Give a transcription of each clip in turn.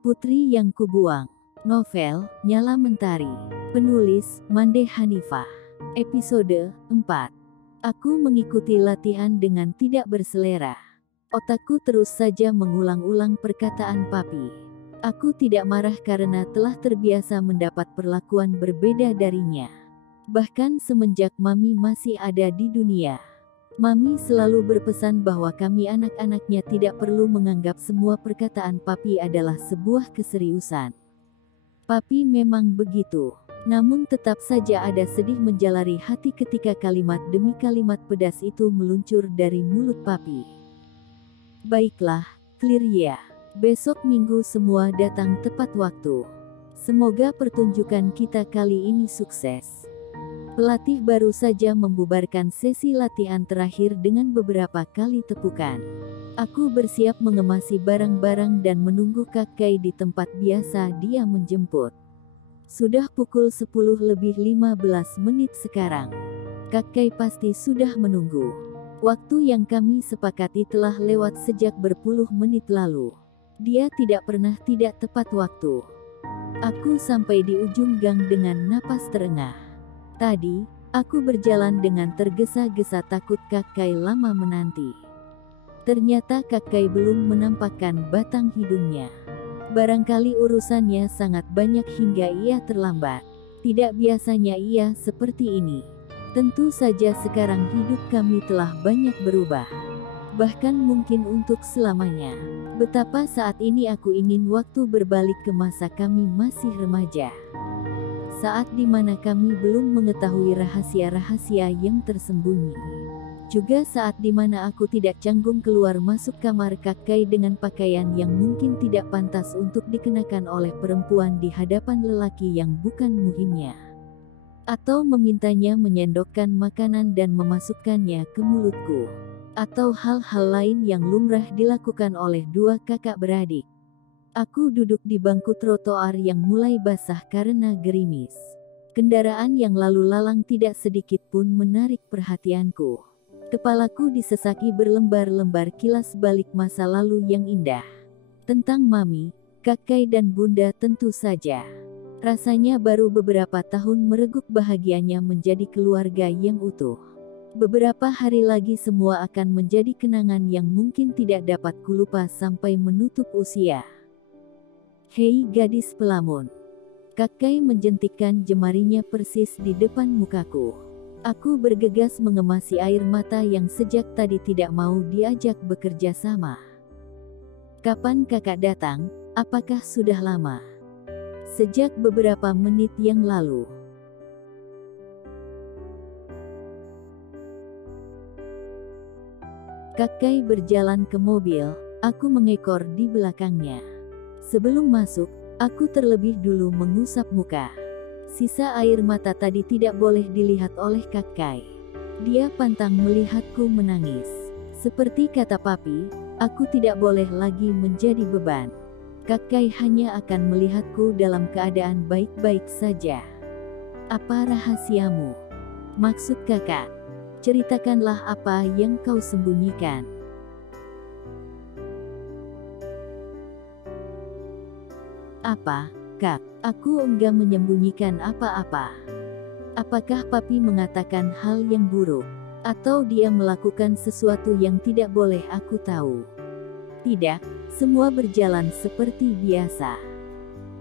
Putri yang Kubuang. Novel, Nyala Mentari. Penulis, Mande Hanifah. Episode 4. Aku mengikuti latihan dengan tidak berselera. Otakku terus saja mengulang-ulang perkataan papi. Aku tidak marah karena telah terbiasa mendapat perlakuan berbeda darinya. Bahkan semenjak Mami masih ada di dunia. Mami selalu berpesan bahwa kami anak-anaknya tidak perlu menganggap semua perkataan papi adalah sebuah keseriusan. Papi memang begitu. Namun tetap saja ada sedih menjalari hati ketika kalimat demi kalimat pedas itu meluncur dari mulut papi. Baiklah, clear ya. Besok Minggu semua datang tepat waktu. Semoga pertunjukan kita kali ini sukses. Pelatih baru saja membubarkan sesi latihan terakhir dengan beberapa kali tepukan. Aku bersiap mengemasi barang-barang dan menunggu kakek di tempat biasa dia menjemput. Sudah pukul 10:15 sekarang. Kakek pasti sudah menunggu. Waktu yang kami sepakati telah lewat sejak berpuluh menit lalu. Dia tidak pernah tidak tepat waktu. Aku sampai di ujung gang dengan napas terengah. Tadi, aku berjalan dengan tergesa-gesa takut kakek lama menanti. Ternyata kakek belum menampakkan batang hidungnya. Barangkali urusannya sangat banyak hingga ia terlambat. Tidak biasanya ia seperti ini. Tentu saja sekarang hidup kami telah banyak berubah. Bahkan mungkin untuk selamanya. Betapa saat ini aku ingin waktu berbalik ke masa kami masih remaja. Saat dimana kami belum mengetahui rahasia-rahasia yang tersembunyi. Juga saat dimana aku tidak canggung keluar masuk kamar kakek dengan pakaian yang mungkin tidak pantas untuk dikenakan oleh perempuan di hadapan lelaki yang bukan muhimnya. Atau memintanya menyendokkan makanan dan memasukkannya ke mulutku. Atau hal-hal lain yang lumrah dilakukan oleh dua kakak beradik. Aku duduk di bangku trotoar yang mulai basah karena gerimis. Kendaraan yang lalu lalang tidak sedikit pun menarik perhatianku. Kepalaku disesaki berlembar-lembar kilas balik masa lalu yang indah. Tentang Mami, kakek dan bunda tentu saja. Rasanya baru beberapa tahun mereguk bahagianya menjadi keluarga yang utuh. Beberapa hari lagi semua akan menjadi kenangan yang mungkin tidak dapat kulupa sampai menutup usia. Hei gadis pelamun. Kakek menjentikkan jemarinya persis di depan mukaku. Aku bergegas mengemasi air mata yang sejak tadi tidak mau diajak bekerja sama. Kapan kakak datang? Apakah sudah lama? Sejak beberapa menit yang lalu. Kakek berjalan ke mobil, aku mengekor di belakangnya. Sebelum masuk, aku terlebih dulu mengusap muka. Sisa air mata tadi tidak boleh dilihat oleh kakek. Dia pantang melihatku menangis. Seperti kata papi, aku tidak boleh lagi menjadi beban. Kakek hanya akan melihatku dalam keadaan baik-baik saja. Apa rahasiamu? Maksud kakak? Ceritakanlah apa yang kau sembunyikan. Apa, Kak? Aku enggak menyembunyikan apa-apa. Apakah papi mengatakan hal yang buruk? Atau dia melakukan sesuatu yang tidak boleh aku tahu? Tidak, semua berjalan seperti biasa.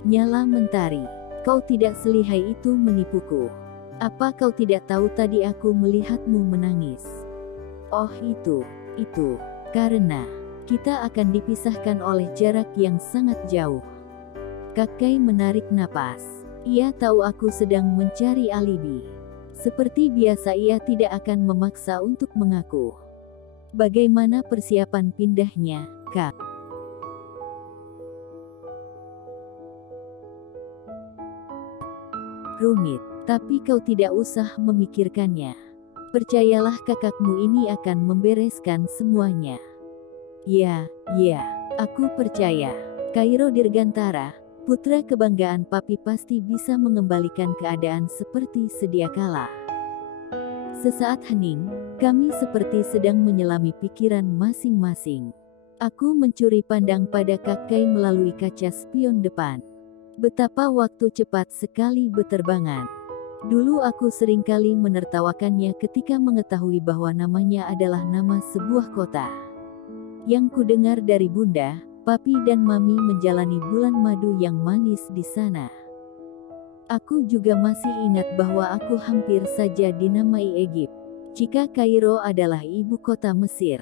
Nyala Mentari, kau tidak selihai itu menipuku. Apa kau tidak tahu tadi aku melihatmu menangis? Oh itu, karena kita akan dipisahkan oleh jarak yang sangat jauh. Kakek menarik napas. Ia tahu aku sedang mencari alibi. Seperti biasa ia tidak akan memaksa untuk mengaku. Bagaimana persiapan pindahnya, Kak? Rumit, tapi kau tidak usah memikirkannya. Percayalah kakakmu ini akan membereskan semuanya. Ya, aku percaya. Kairo Dirgantara, putra kebanggaan papi pasti bisa mengembalikan keadaan seperti sedia kala. Sesaat hening, kami seperti sedang menyelami pikiran masing-masing. Aku mencuri pandang pada Kakkai melalui kaca spion depan. Betapa waktu cepat sekali berterbangan. Dulu aku seringkali menertawakannya ketika mengetahui bahwa namanya adalah nama sebuah kota. Yang kudengar dari bunda, papi dan mami menjalani bulan madu yang manis di sana. Aku juga masih ingat bahwa aku hampir saja dinamai Egypt. Jika Kairo adalah ibu kota Mesir,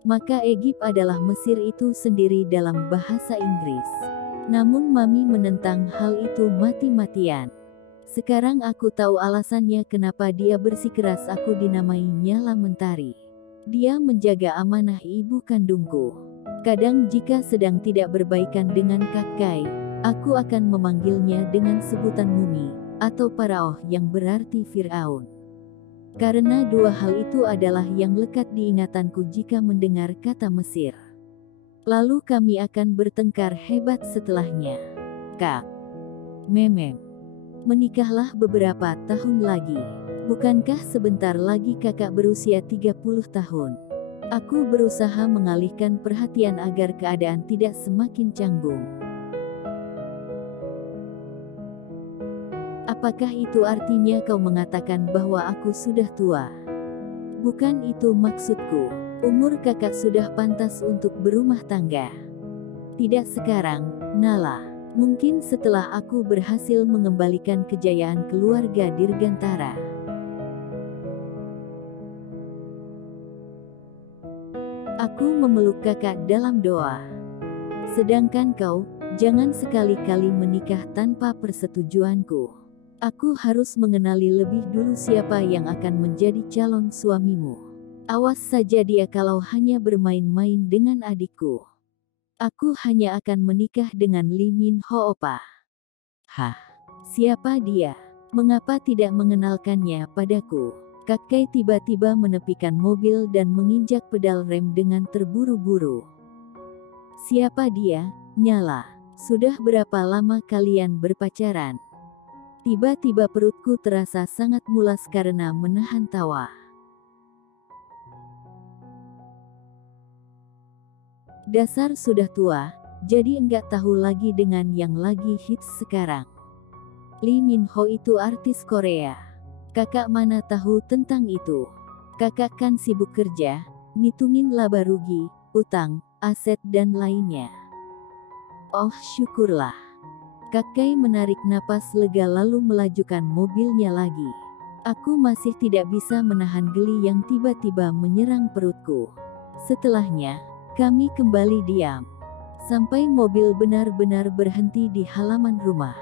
maka Egypt adalah Mesir itu sendiri dalam bahasa Inggris. Namun mami menentang hal itu mati-matian. Sekarang aku tahu alasannya kenapa dia bersikeras aku dinamai Nyala Mentari. Dia menjaga amanah ibu kandungku. Kadang jika sedang tidak berbaikan dengan Kakkai, aku akan memanggilnya dengan sebutan Mumi, atau Paraoh yang berarti Fir'aun. Karena dua hal itu adalah yang lekat di ingatanku jika mendengar kata Mesir. Lalu kami akan bertengkar hebat setelahnya. Kak Memem, menikahlah beberapa tahun lagi. Bukankah sebentar lagi kakak berusia 30 tahun? Aku berusaha mengalihkan perhatian agar keadaan tidak semakin canggung. Apakah itu artinya kau mengatakan bahwa aku sudah tua? Bukan itu maksudku. Umur kakak sudah pantas untuk berumah tangga. Tidak sekarang, Nala. Mungkin setelah aku berhasil mengembalikan kejayaan keluarga Dirgantara. Aku memeluk kakak dalam doa. Sedangkan kau, jangan sekali-kali menikah tanpa persetujuanku. Aku harus mengenali lebih dulu siapa yang akan menjadi calon suamimu. Awas saja dia kalau hanya bermain-main dengan adikku. Aku hanya akan menikah dengan Lee Min Ho Opa. Hah? Siapa dia? Mengapa tidak mengenalkannya padaku? Kakkai tiba-tiba menepikan mobil dan menginjak pedal rem dengan terburu-buru. Siapa dia, Nyala? Sudah berapa lama kalian berpacaran? Tiba-tiba perutku terasa sangat mulas karena menahan tawa. Dasar sudah tua, jadi enggak tahu lagi dengan yang lagi hits sekarang. Lee Min Ho itu artis Korea. Kakak mana tahu tentang itu. Kakak kan sibuk kerja, ngitungin laba rugi, utang, aset dan lainnya. Oh syukurlah. Kakkai menarik napas lega lalu melajukan mobilnya lagi. Aku masih tidak bisa menahan geli yang tiba-tiba menyerang perutku. Setelahnya, kami kembali diam. Sampai mobil benar-benar berhenti di halaman rumah.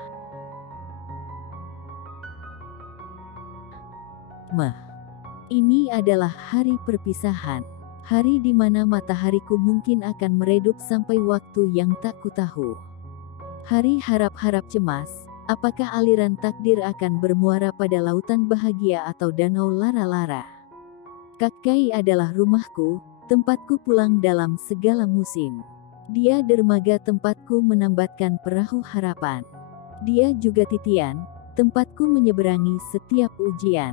Ini adalah hari perpisahan. Hari di mana matahariku mungkin akan meredup sampai waktu yang tak kutahu. Hari harap-harap cemas, apakah aliran takdir akan bermuara pada lautan bahagia atau danau lara-lara. Kakkai adalah rumahku, tempatku pulang dalam segala musim. Dia dermaga tempatku menambatkan perahu harapan. Dia juga titian, tempatku menyeberangi setiap ujian.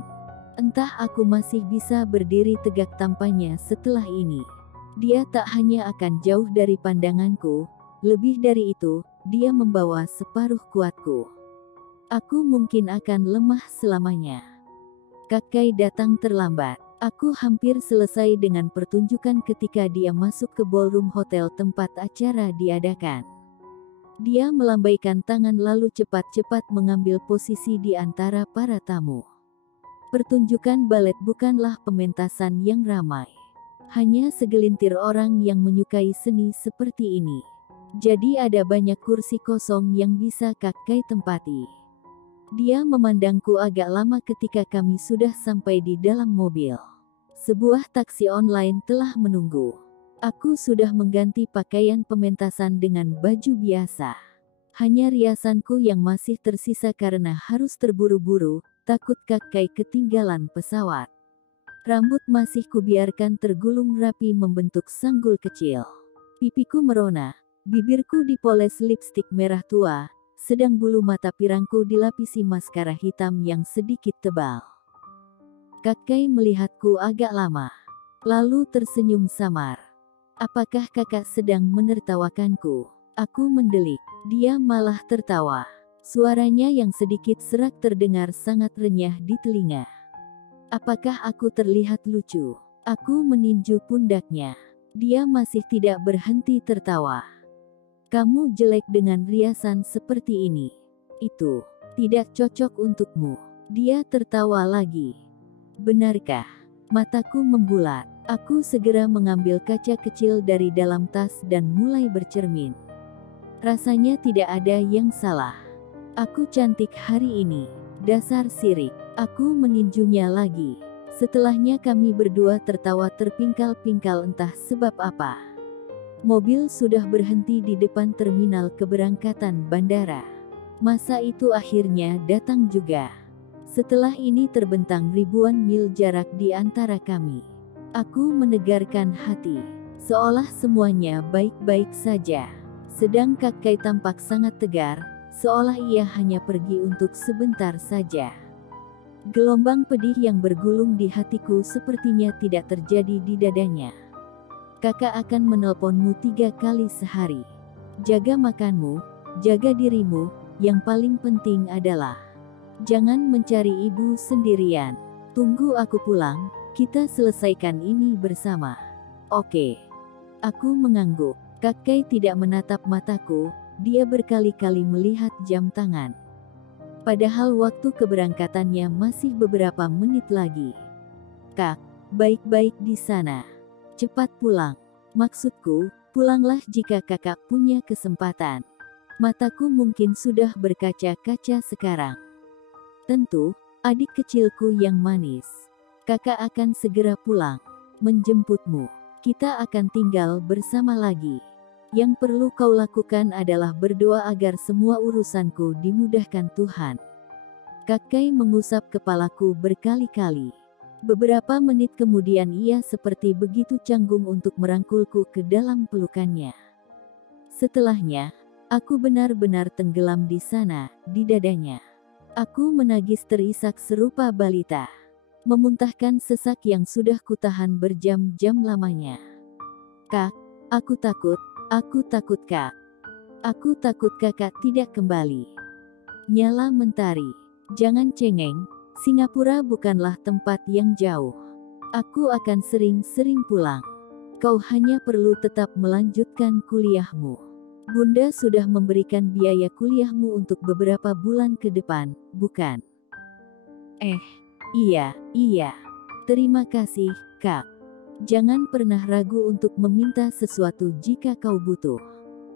Entah aku masih bisa berdiri tegak tanpanya setelah ini. Dia tak hanya akan jauh dari pandanganku, lebih dari itu, dia membawa separuh kuatku. Aku mungkin akan lemah selamanya. Kakkai datang terlambat. Aku hampir selesai dengan pertunjukan ketika dia masuk ke ballroom hotel tempat acara diadakan. Dia melambaikan tangan lalu cepat-cepat mengambil posisi di antara para tamu. Pertunjukan balet bukanlah pementasan yang ramai. Hanya segelintir orang yang menyukai seni seperti ini. Jadi ada banyak kursi kosong yang bisa Kakkai tempati. Dia memandangku agak lama ketika kami sudah sampai di dalam mobil. Sebuah taksi online telah menunggu. Aku sudah mengganti pakaian pementasan dengan baju biasa. Hanya riasanku yang masih tersisa karena harus terburu-buru, takut Kakkai ketinggalan pesawat. Rambut masih kubiarkan tergulung rapi membentuk sanggul kecil. Pipiku merona, bibirku dipoles lipstik merah tua, sedang bulu mata pirangku dilapisi maskara hitam yang sedikit tebal. Kakkai melihatku agak lama, lalu tersenyum samar. Apakah kakak sedang menertawakanku? Aku mendelik. Dia malah tertawa. Suaranya yang sedikit serak terdengar sangat renyah di telinga. Apakah aku terlihat lucu? Aku meninju pundaknya. Dia masih tidak berhenti tertawa. Kamu jelek dengan riasan seperti ini. Itu tidak cocok untukmu. Dia tertawa lagi. Benarkah? Mataku membulat. Aku segera mengambil kaca kecil dari dalam tas dan mulai bercermin. Rasanya tidak ada yang salah. Aku cantik hari ini. Dasar sirik. Aku meninjunya lagi. Setelahnya kami berdua tertawa terpingkal-pingkal entah sebab apa. Mobil sudah berhenti di depan terminal keberangkatan bandara. Masa itu akhirnya datang juga. Setelah ini terbentang ribuan mil jarak di antara kami. Aku menegarkan hati. Seolah semuanya baik-baik saja. Sedang Kakkai tampak sangat tegar, seolah ia hanya pergi untuk sebentar saja. Gelombang pedih yang bergulung di hatiku sepertinya tidak terjadi di dadanya. Kakak akan menelponmu 3 kali sehari. Jaga makanmu, jaga dirimu, yang paling penting adalah jangan mencari ibu sendirian. Tunggu aku pulang, kita selesaikan ini bersama. Oke. Aku mengangguk. Kakkai tidak menatap mataku, dia berkali-kali melihat jam tangan. Padahal waktu keberangkatannya masih beberapa menit lagi. Kak, baik-baik di sana. Cepat pulang. Maksudku, pulanglah jika kakak punya kesempatan. Mataku mungkin sudah berkaca-kaca sekarang. Tentu, adik kecilku yang manis. Kakak akan segera pulang, menjemputmu. Kita akan tinggal bersama lagi. Yang perlu kau lakukan adalah berdoa agar semua urusanku dimudahkan Tuhan. Kakkai mengusap kepalaku berkali-kali. Beberapa menit kemudian ia seperti begitu canggung untuk merangkulku ke dalam pelukannya. Setelahnya, aku benar-benar tenggelam di sana, di dadanya. Aku menangis terisak serupa balita. Memuntahkan sesak yang sudah kutahan berjam-jam lamanya. Kak, aku takut kak. Aku takut kakak tidak kembali. Nyala mentari. Jangan cengeng, Singapura bukanlah tempat yang jauh. Aku akan sering-sering pulang. Kau hanya perlu tetap melanjutkan kuliahmu. Bunda sudah memberikan biaya kuliahmu untuk beberapa bulan ke depan, bukan? Iya. Terima kasih, Kak. Jangan pernah ragu untuk meminta sesuatu jika kau butuh.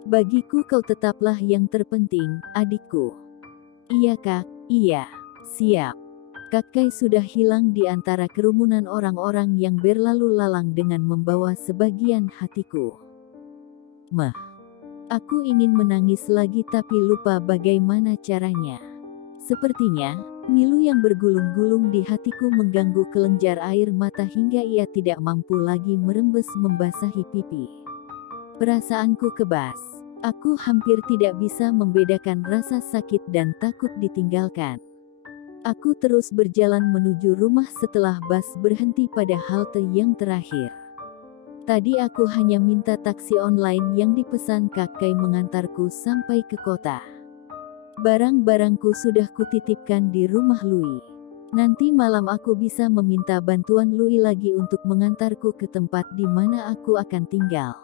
Bagiku kau tetaplah yang terpenting, adikku. Iya Kak, iya. Siap. Kakkai sudah hilang di antara kerumunan orang-orang yang berlalu lalang dengan membawa sebagian hatiku. Aku ingin menangis lagi tapi lupa bagaimana caranya. Sepertinya, ngilu yang bergulung-gulung di hatiku mengganggu kelenjar air mata hingga ia tidak mampu lagi merembes membasahi pipi. Perasaanku kebas. Aku hampir tidak bisa membedakan rasa sakit dan takut ditinggalkan. Aku terus berjalan menuju rumah setelah bus berhenti pada halte yang terakhir. Tadi aku hanya minta taksi online yang dipesan Kakkai mengantarku sampai ke kota. Barang-barangku sudah kutitipkan di rumah Lui. Nanti malam aku bisa meminta bantuan Lui lagi untuk mengantarku ke tempat di mana aku akan tinggal.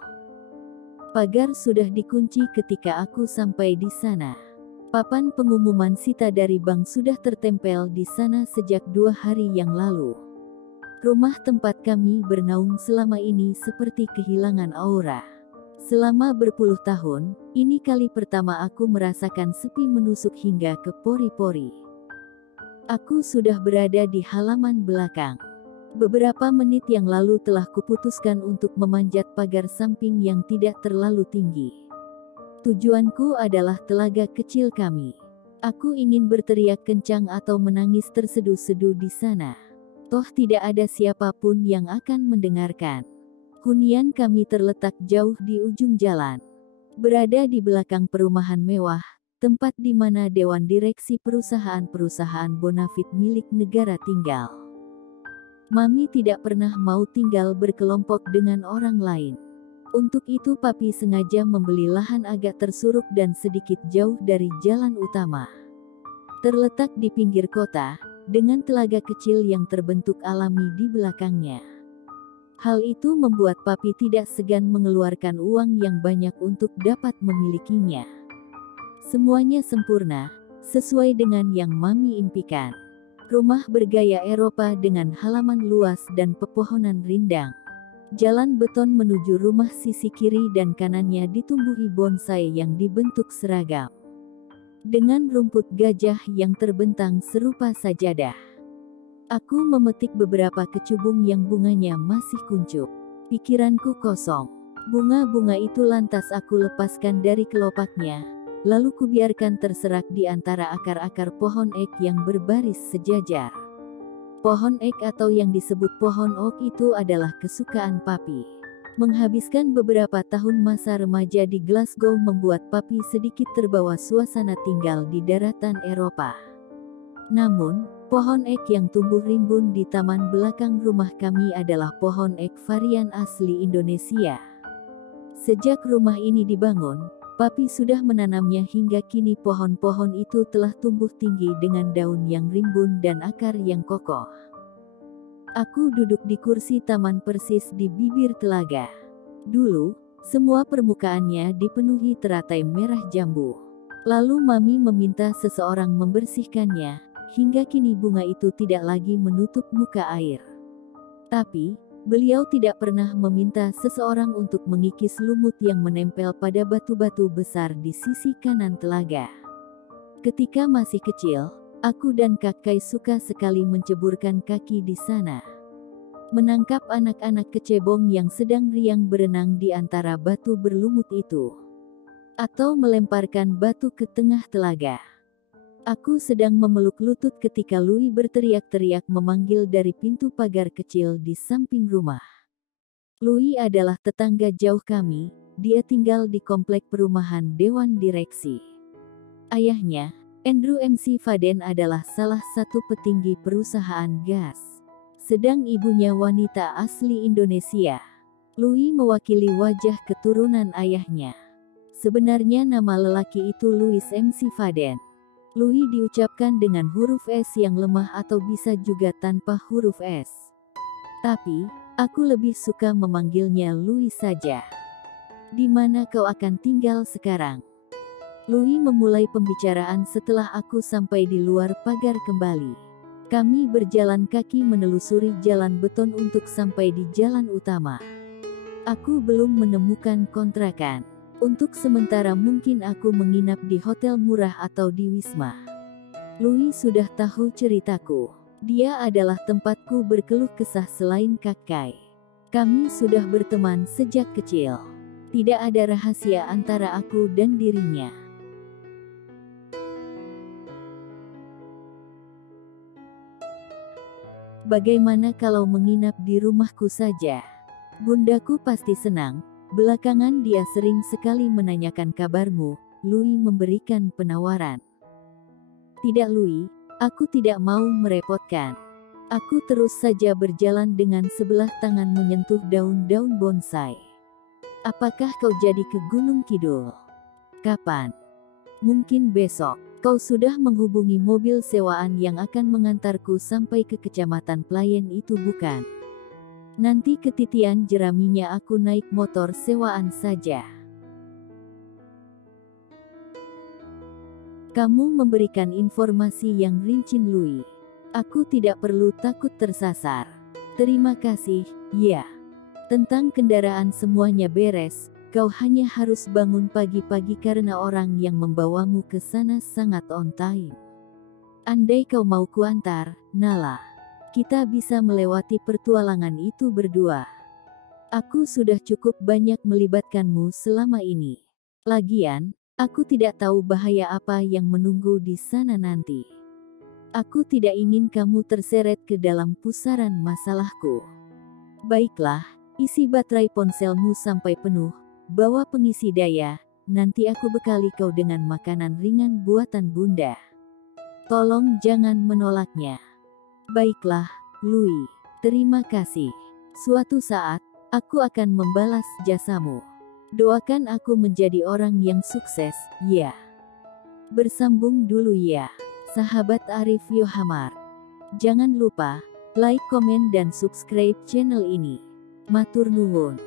Pagar sudah dikunci ketika aku sampai di sana. Papan pengumuman sita dari bank sudah tertempel di sana sejak 2 hari yang lalu. Rumah tempat kami bernaung selama ini seperti kehilangan aura. Selama berpuluh tahun, ini kali pertama aku merasakan sepi menusuk hingga ke pori-pori. Aku sudah berada di halaman belakang. Beberapa menit yang lalu telah kuputuskan untuk memanjat pagar samping yang tidak terlalu tinggi. Tujuanku adalah telaga kecil kami. Aku ingin berteriak kencang atau menangis terseduh-seduh di sana. Toh tidak ada siapapun yang akan mendengarkan. Hunian kami terletak jauh di ujung jalan. Berada di belakang perumahan mewah, tempat di mana Dewan Direksi perusahaan-perusahaan bonafit milik negara tinggal. Mami tidak pernah mau tinggal berkelompok dengan orang lain. Untuk itu Papi sengaja membeli lahan agak tersuruk dan sedikit jauh dari jalan utama. Terletak di pinggir kota, dengan telaga kecil yang terbentuk alami di belakangnya. Hal itu membuat Papi tidak segan mengeluarkan uang yang banyak untuk dapat memilikinya. Semuanya sempurna, sesuai dengan yang Mami impikan. Rumah bergaya Eropa dengan halaman luas dan pepohonan rindang. Jalan beton menuju rumah sisi kiri dan kanannya ditumbuhi bonsai yang dibentuk seragam. Dengan rumput gajah yang terbentang serupa sajadah. Aku memetik beberapa kecubung yang bunganya masih kuncup. Pikiranku kosong. Bunga-bunga itu lantas aku lepaskan dari kelopaknya, lalu kubiarkan terserak di antara akar-akar pohon ek yang berbaris sejajar. Pohon ek atau yang disebut pohon oak itu adalah kesukaan Papi. Menghabiskan beberapa tahun masa remaja di Glasgow membuat Papi sedikit terbawa suasana tinggal di daratan Eropa. Namun, pohon ek yang tumbuh rimbun di taman belakang rumah kami adalah pohon ek varian asli Indonesia. Sejak rumah ini dibangun, Papi sudah menanamnya hingga kini pohon-pohon itu telah tumbuh tinggi dengan daun yang rimbun dan akar yang kokoh. Aku duduk di kursi taman persis di bibir telaga. Dulu, semua permukaannya dipenuhi teratai merah jambu. Lalu Mami meminta seseorang membersihkannya, hingga kini bunga itu tidak lagi menutup muka air. Tapi, beliau tidak pernah meminta seseorang untuk mengikis lumut yang menempel pada batu-batu besar di sisi kanan telaga. Ketika masih kecil, aku dan kakek suka sekali menceburkan kaki di sana. Menangkap anak-anak kecebong yang sedang riang berenang di antara batu berlumut itu. Atau melemparkan batu ke tengah telaga. Aku sedang memeluk lutut ketika Louis berteriak-teriak memanggil dari pintu pagar kecil di samping rumah. Louis adalah tetangga jauh kami, dia tinggal di komplek perumahan Dewan Direksi. Ayahnya, Andrew MC Faden adalah salah satu petinggi perusahaan gas. Sedang ibunya wanita asli Indonesia. Louis mewakili wajah keturunan ayahnya. Sebenarnya nama lelaki itu Louis MC Faden. Louis diucapkan dengan huruf S yang lemah atau bisa juga tanpa huruf S. Tapi, aku lebih suka memanggilnya Louis saja. Di mana kau akan tinggal sekarang? Louis memulai pembicaraan setelah aku sampai di luar pagar kembali. Kami berjalan kaki menelusuri jalan beton untuk sampai di jalan utama. Aku belum menemukan kontrakan. Untuk sementara mungkin aku menginap di hotel murah atau di Wisma. Louis sudah tahu ceritaku. Dia adalah tempatku berkeluh kesah selain kakek. Kami sudah berteman sejak kecil. Tidak ada rahasia antara aku dan dirinya. Bagaimana kalau menginap di rumahku saja? Bundaku pasti senang. Belakangan dia sering sekali menanyakan kabarmu, Louis memberikan penawaran. Tidak Louis, aku tidak mau merepotkan. Aku terus saja berjalan dengan sebelah tangan menyentuh daun-daun bonsai. Apakah kau jadi ke Gunung Kidul? Kapan? Mungkin besok. Kau sudah menghubungi mobil sewaan yang akan mengantarku sampai ke kecamatan Playen itu bukan? Nanti ketitian jeraminya aku naik motor sewaan saja. Kamu memberikan informasi yang rinci Louis. Aku tidak perlu takut tersasar. Terima kasih, ya. Tentang kendaraan semuanya beres, kau hanya harus bangun pagi-pagi karena orang yang membawamu ke sana sangat on time. Andai kau mau kuantar, Nala. Kita bisa melewati pertualangan itu berdua. Aku sudah cukup banyak melibatkanmu selama ini. Lagian, aku tidak tahu bahaya apa yang menunggu di sana nanti. Aku tidak ingin kamu terseret ke dalam pusaran masalahku. Baiklah, isi baterai ponselmu sampai penuh, bawa pengisi daya, nanti aku bekali kau dengan makanan ringan buatan Bunda. Tolong jangan menolaknya. Baiklah, Louis. Terima kasih. Suatu saat, Aku akan membalas jasamu. Doakan aku menjadi orang yang sukses, ya. Bersambung dulu ya, sahabat Arif Yohamar. Jangan lupa like, komen dan subscribe channel ini. Matur nuwun.